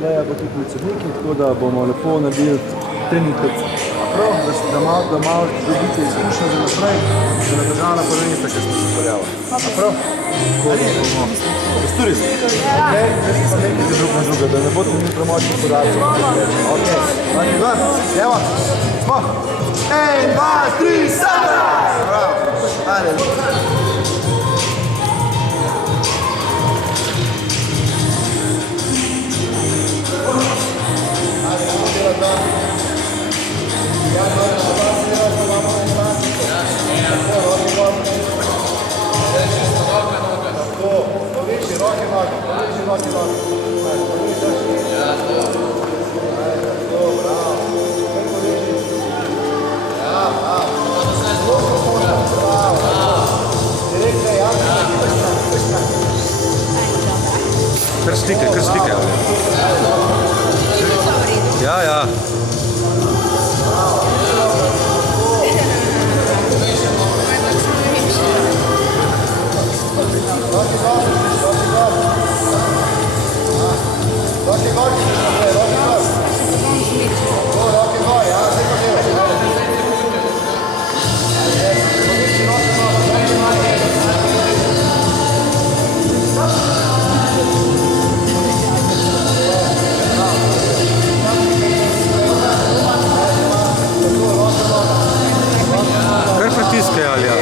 pleja pa tudi med sodniki, tako da bomo lepo naredili trening kot prav, da malo dobite izkušnjo za naprej, za na državna prvenstva, ker smo se poljavali. Prav? Tako da bomo posturili. Ok, zdaj pa nekajte drug na druga, da ne bodo mi premočni podarci. Ok, vani dva, evo, smo. 1, 2, 3, sada! Bravo, ajde. Kar slike. Ja. Kar pritiskaj, Alja.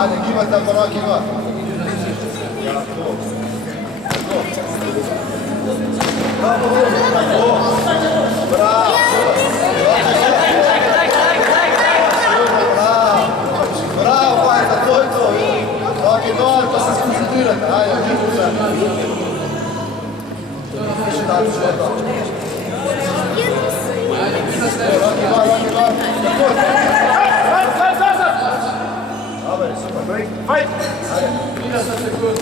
Ajde, kivata, poraki, kivata. Bravo, Vajta, to je to. Ok, dobro, pa se skoncentrirajte. Ajde, vidite se. Više tako što je to. Dobar, super. Fight!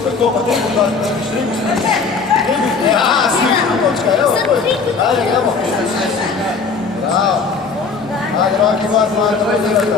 Tako, pa tribu da tribu. Aha, snimu točka, evo to je. Ajde, idemo. Bravo. Ajde, Roki, vas, malo trenirate.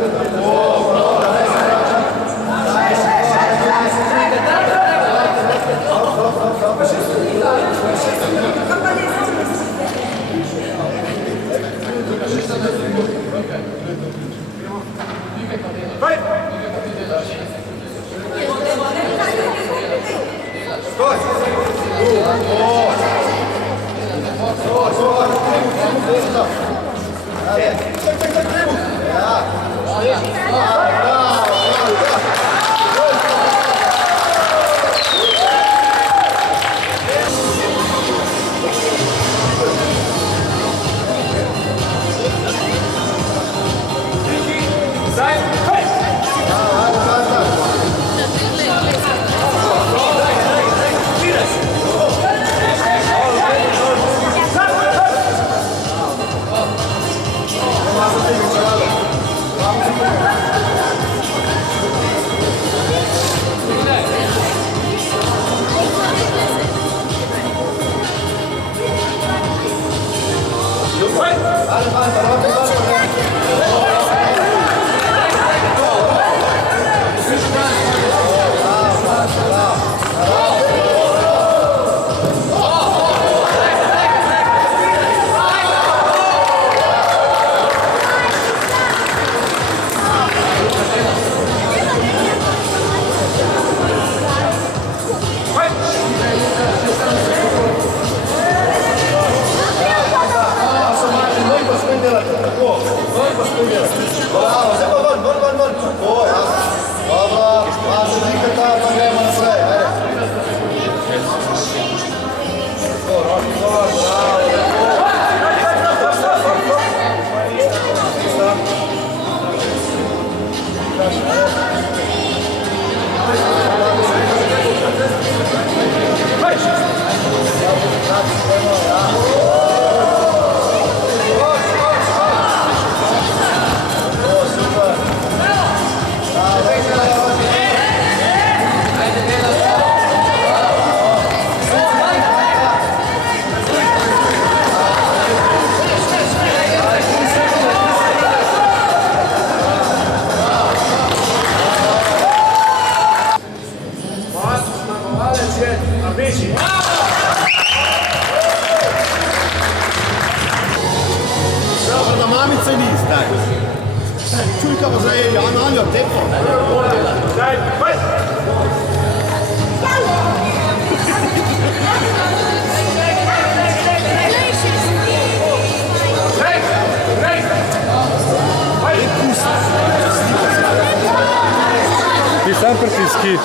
Ti sam pritiski.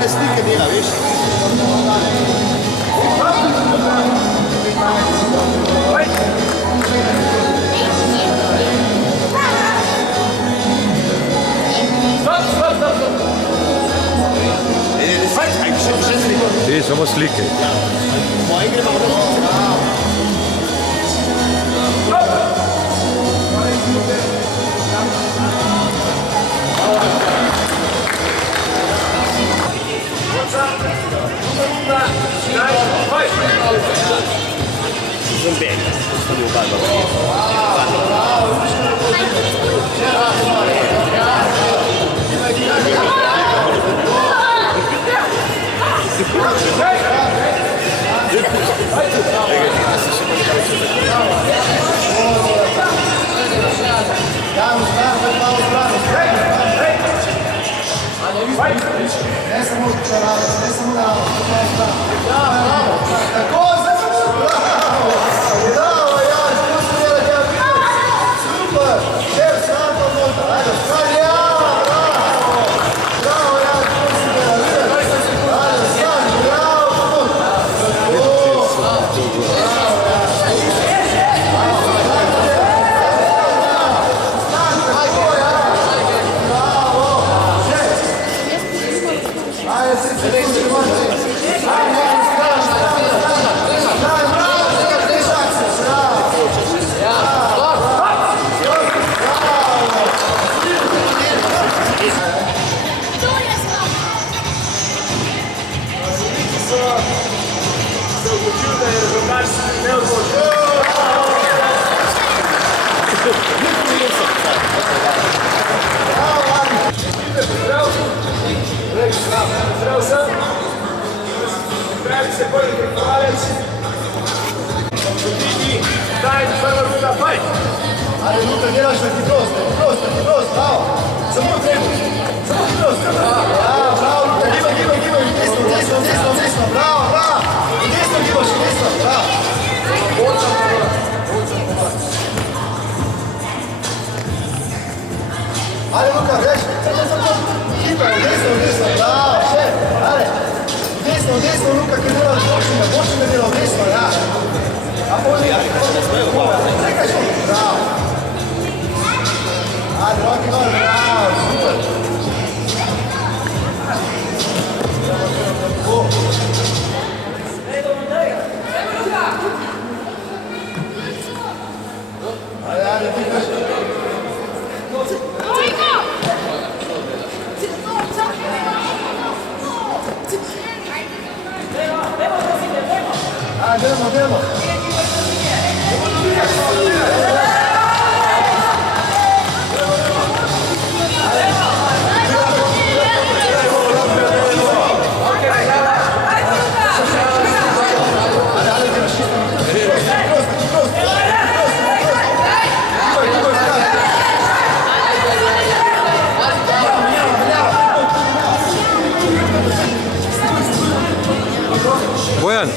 Ne slike dela, viš? Ti samo slike. Moje gremo Non bene, studio ballo. Ali Luka, delaš na hitrost, bravo. Samo treba. Bravo, Luka, gibaj, desno, bravo. Desno gibaš, bravo. Ali Luka, veš, gibaj, desno, bravo, še, ali. Desno, Luka, ki delaš bočnega dela, desno, ja. A bolje, čekaj še, bravo. Ajde, roki gol, bravo, super. Ajde, ti kaži. Ajde, idemo. Bojan.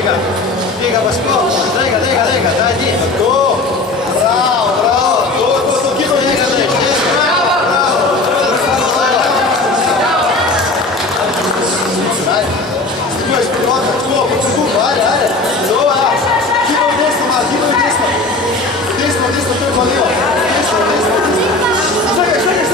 Lega pa sploh, lega, daj ti. Tako, bravo, to, kiko lega, Skupaj spremljamo, tako, ajde. Kiko v desno, desno, to je pa levo. Desno. Segaj, bravo.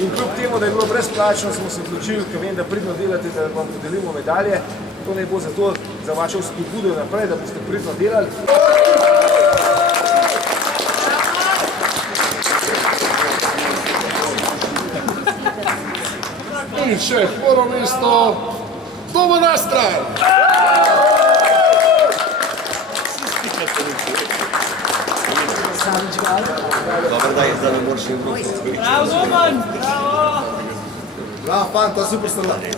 In kljub temu, da je bilo brezplačno, smo se odločili, ker vem, da pridno delate, da vam podelimo medalje. To naj bo zato za vašo spodbudo naprej, da boste pridno delali. In še prvo mesto, Domo Nastran! Dobro, da je zdaj ne moreš in vrati. Bravo, Roman! Bravo! Bravo, fanta, super ste dali.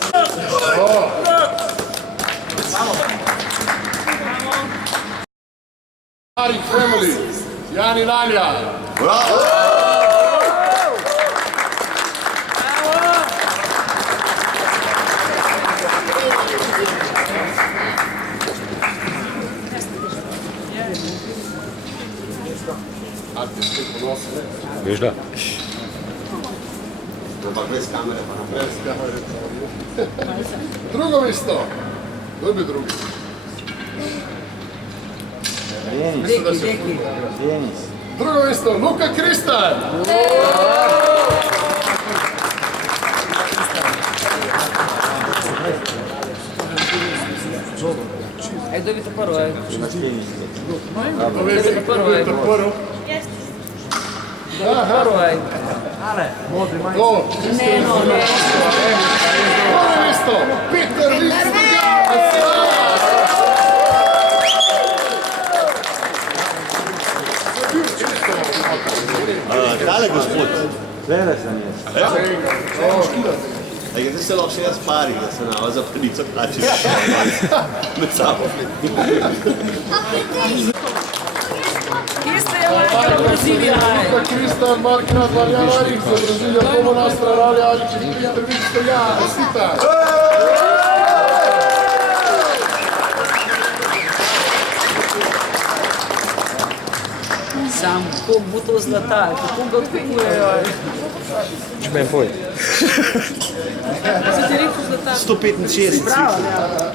Mari Family, Jani Lalja. Bravo! Veš da? Drugo mesto. Kdo je bil drugi? Drugo mesto, Luka Kristan. Aj dobite prvo, aj. Kdo je prvo? Prvo je. Modri manj. Do. Ne, no, ne. Prvo mesto. Peter Riznigar. Tale gospod. Zdaj sem jaz. Zdaj se lahko še jaz pari, da se nama za predico plačim. Med sabo. Kje ste jo Marko Brazilija? Kristan Markina Dvarjanović za Brazilijo, Tomo Nastra, Rali Alić i Peter Riznigar. Sita. Sam, kako bo to zlata, kako ga kupujejo? Če meni poj. Se ti rekel zlata? 165. Bravo, ja.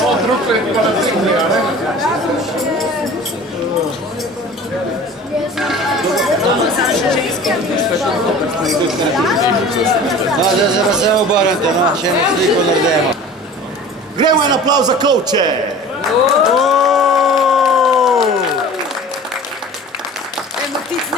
O, trofej Palatinija, ne? Zdaj se pa vse obrnite, no, še eno sliko naredimo. Gremo en aplav za kovče!